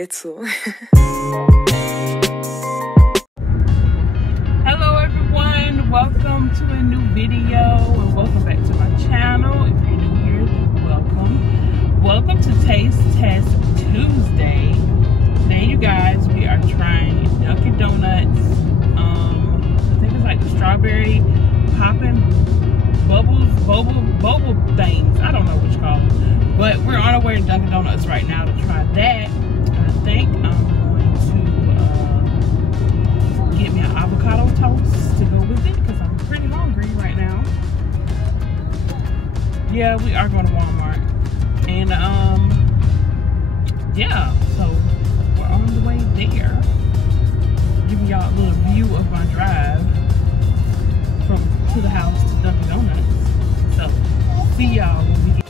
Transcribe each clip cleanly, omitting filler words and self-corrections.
little. Hello everyone, welcome to a new video and welcome back to my channel. If you're new here, then welcome. Welcome to Taste Test Tuesday. Today you guys, we are trying Dunkin Donuts. I think it's like the strawberry popping bubble things. I don't know what you call them. But we're on our way to Dunkin Donuts right now to try that. I think I'm going to get me an avocado toast to go with it because I'm pretty hungry right now. Yeah, we are going to Walmart. And yeah, so we're on the way there. Giving y'all a little view of my drive to the house to Dunkin Donuts. So see y'all when we get.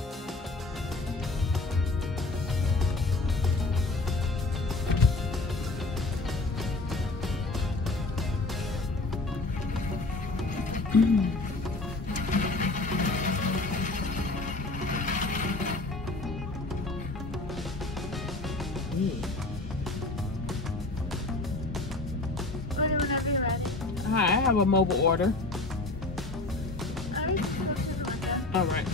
Whenever you're ready. Hi, I have a mobile order. All right.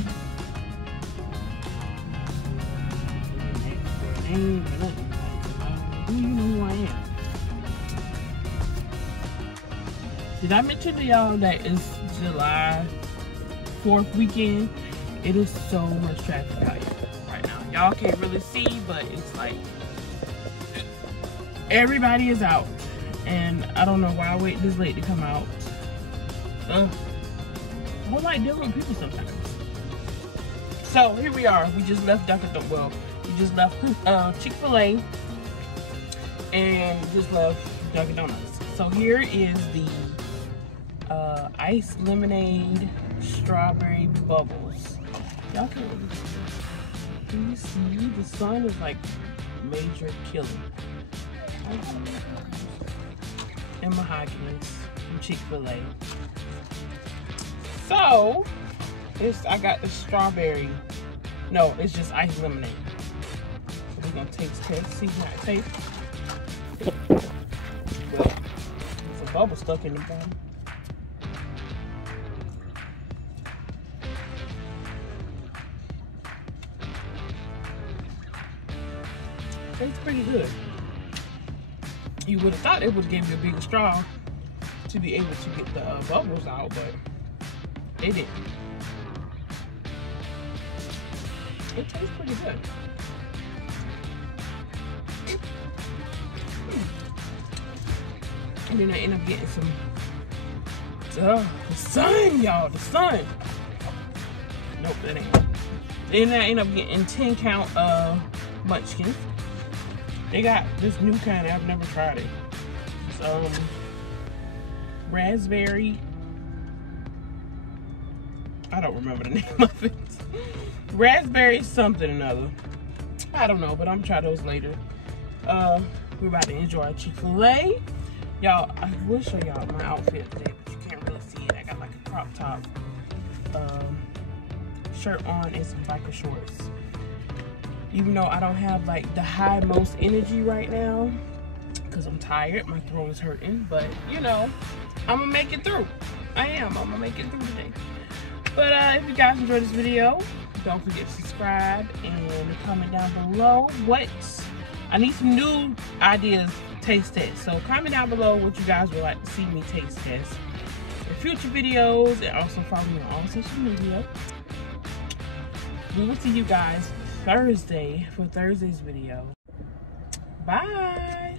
Who you know who I am? Did I mention to y'all that it's July 4th weekend? It is so much traffic out here right now. Y'all can't really see, but it's like everybody is out. And I don't know why I wait this late to come out. I don't like dealing with people sometimes. So here we are. We just left Dunkin' Donuts. Well, we just left Chick-fil-A and just left Dunkin' Donuts. So here is the iced lemonade strawberry bubbles. Y'all can you see? The sun is like major killing. And mahoganies from Chick-fil-A. So I got the strawberry. No, it's just iced lemonade. So we're gonna taste test, see how it tastes. Well, there's a bubble stuck in the bottom. Tastes pretty good. You would have thought it would give you a bigger straw to be able to get the bubbles out, but they didn't. It tastes pretty good. And then I end up getting some, the sun, y'all, the sun. Nope, that ain't. Then I end up getting 10 count munchkins. They got this new kind, I've never tried it. It's raspberry. I don't remember the name of it. Raspberry something or another. I don't know, but I'm gonna try those later. We're about to enjoy our Chick-fil-A. Y'all, I will show y'all my outfit today, but you can't really see it. I got like a crop top shirt on and some biker shorts. Even though I don't have like the high most energy right now because I'm tired, my throat is hurting, but you know, I'm gonna make it through. I'm gonna make it through today. But if you guys enjoyed this video, don't forget to subscribe and comment down below I need some new ideas, taste test. So comment down below what you guys would like to see me taste test in future videos, and also follow me on all social media. We will see you guys Thursday for Thursday's video. Bye.